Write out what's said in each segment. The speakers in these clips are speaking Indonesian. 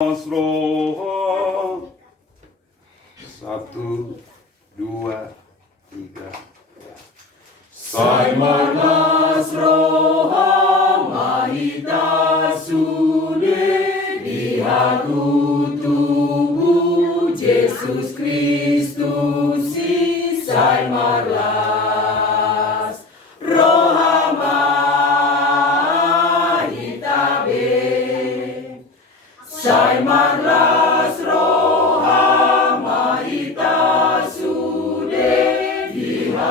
Roh. 1, 2, 3. Saimarlas roha mahita sule dihaku tubuh Yesus Kristus si Saimarlas roha mahita be Saimarlas roha mahita sule diharoroni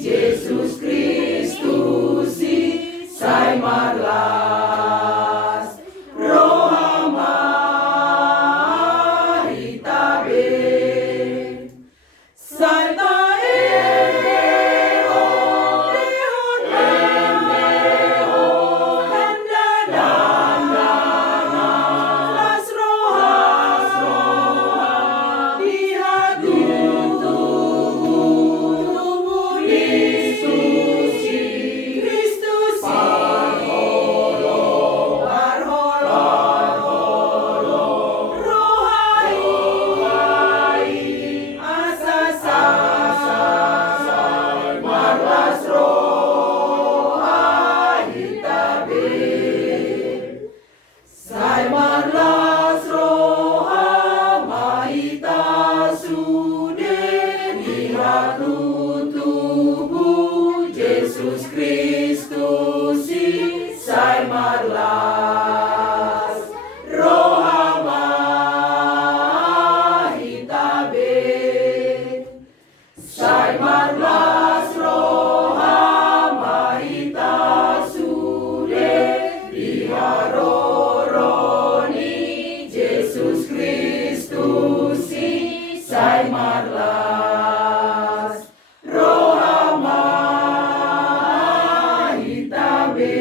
Yesus Kristus si Saimarlas roha mahita be Saita Saimarlas roha mahita sude dihaku tubuh Yesus Kristus si Saimarlas roha mahita be Saimarlas roha mahita sude diharoroni Yesus Kristus si Saimarlas roha mahita be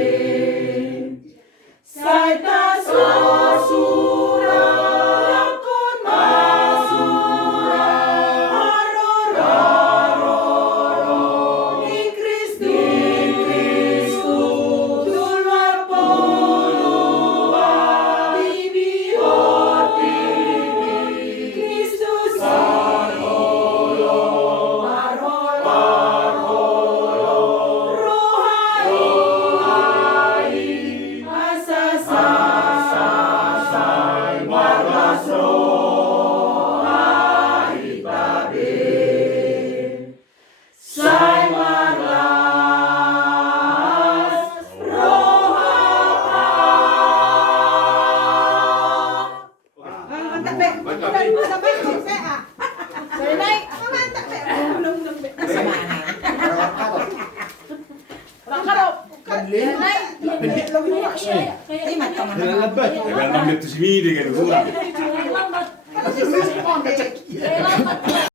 Saita sasura lakon masura haroroni Kristus tulak polua bibioti Kristus marholo rohai asasa Saimarlas roha itabe Saimarlas roha Mantap, Bek. Mantap, Bek. Saya, ah. Saya naik. Mantap, Bek. Belum, Bek. Kalau naik, lebih siya. Ini mantap. Lambat. Lambat itu si Miri kan. Lambat.